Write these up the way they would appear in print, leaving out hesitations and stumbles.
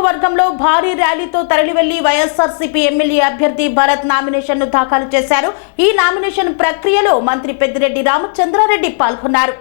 నియోజకవర్గంలో భారీ ర్యాలీతో తరలివెళ్లి వైఎస్ఆర్సీపీ ఎమ్మెల్యే అభ్యర్థి భరత్ నామినేషన్ను దాఖలు చేశారు. ఈ నామినేషన్ ప్రక్రియలో మంత్రి పెద్దిరెడ్డి రామచంద్రారెడ్డి పాల్గొన్నారు.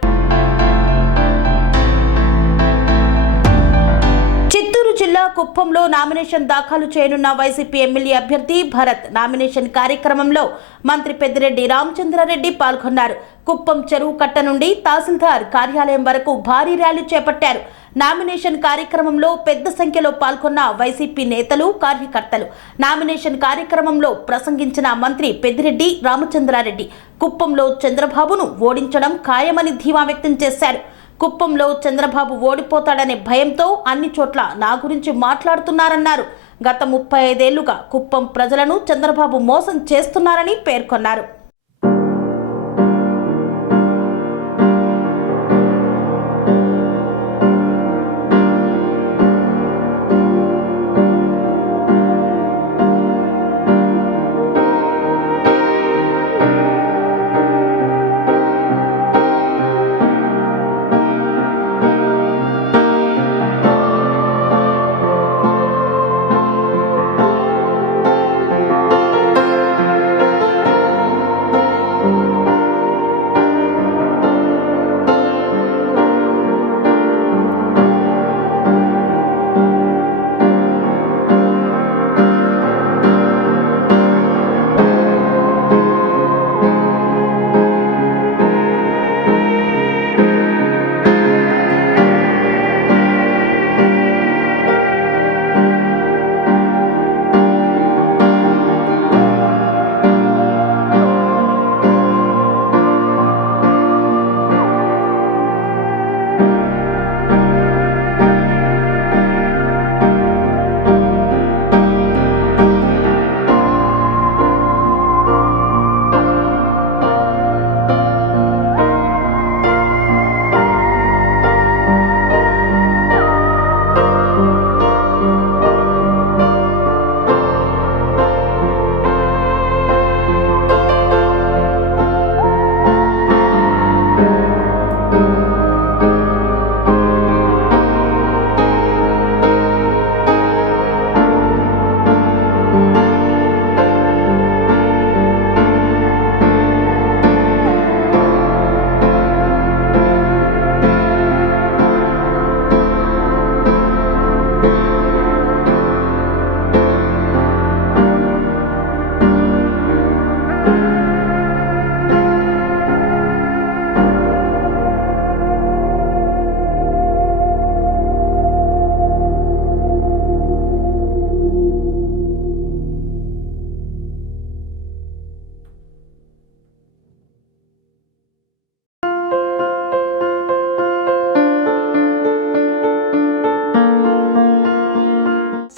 చిత్తూరు జిల్లా కుప్పంలో నామినేషన్ దాఖలు చేయనున్న వైసీపీ ఎమ్మెల్యే అభ్యర్థి భరత్ నామినేషన్ కార్యక్రమంలో మంత్రి పెద్దిరెడ్డి రామచంద్రారెడ్డి పాల్గొన్నారు. కుప్పం చెరువు కట్ట నుండి తహసీల్దార్ కార్యాలయం వరకు భారీ ర్యాలీ చేపట్టారు. నామినేషన్ కార్యక్రమంలో పెద్ద సంఖ్యలో పాల్గొన్న వైసీపీ నేతలు, కార్యకర్తలు. నామినేషన్ కార్యక్రమంలో ప్రసంగించిన మంత్రి పెద్దిరెడ్డి రామచంద్రారెడ్డి కుప్పంలో చంద్రబాబును ఓడించడం ఖాయమని ధీమా వ్యక్తం చేశారు. కుప్పంలో చంద్రబాబు ఓడిపోతాడనే భయంతో అన్ని చోట్ల నా గురించి మాట్లాడుతున్నారన్నారు. గత 35 ఏళ్లుగా కుప్పం ప్రజలను చంద్రబాబు మోసం చేస్తున్నారని పేర్కొన్నారు.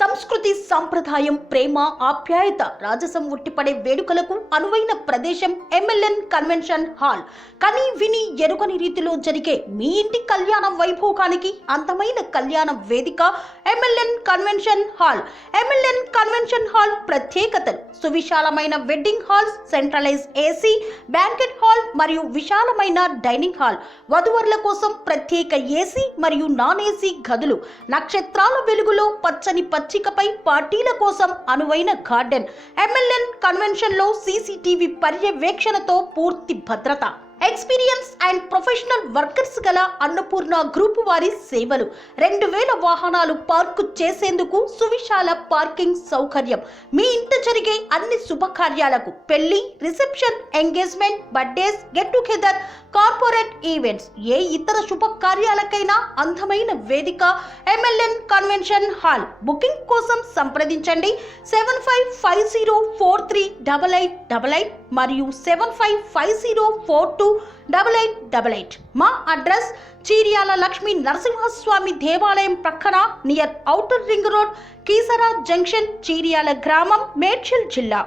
సంస్కృతి, సంప్రదాయం, ప్రేమ, ఆప్యాయత, రాజసం ఉట్టిపడే వేడుకలకు అనువైన ప్రదేశం ఎంఎల్ఎన్ కన్వెన్షన్ హాల్. కని విని ఎరుగని రీతిలో జరిగే మీ ఇంటి కళ్యాణ వైభోగానికి అందమైన కళ్యాణ వేదిక MLN convention hall. MLN convention hall ప్రత్యేకతలు: సువిశాలమైన wedding halls, centralise AC banquet hall మరియు విశాలమైన డైనింగ్ హాల్. వధువరుల కోసం ప్రత్యేక ఏసీ మరియు నాన్ ఏసీ గదులు. నక్షత్రాల వెలుగులో పచ్చని పచ్చికపై పార్టీల కోసం అనువైన గార్డెన్. ఎంఎల్ఎన్ కన్వెన్షన్ లో సీసీటీవీ పర్యవేక్షణతో పూర్తి భద్రత. ఎక్స్పీరియన్స్ అండ్ ప్రొఫెషనల్ వర్కర్స్ గల అన్నపూర్ణ గ్రూప్ వారి సేవలు. 2000 వాహనాలు పార్కు చేసేందుకు సువిశాల పార్కింగ్ సౌకర్యం. మీ ఇంట జరిగే అన్ని శుభకార్యాలకు, పెళ్లి, reception, engagement, birthdays, get together, corporate events, ఏ ఇతర శుభకార్యాలకైనా అందమైన వేదిక ఎంఎల్ఎన్ కన్వెన్షన్ హాల్. బుకింగ్ కోసం సంప్రదించండి 7550438888 మరియు 7550428888. మా అడ్రస్ చీర్యాల లక్ష్మీ నరసింహస్వామి దేవాలయం ప్రక్కన, near outer ring road, Keesara junction, Cheeryal గ్రామం, మేడ్చల్ జిల్లా.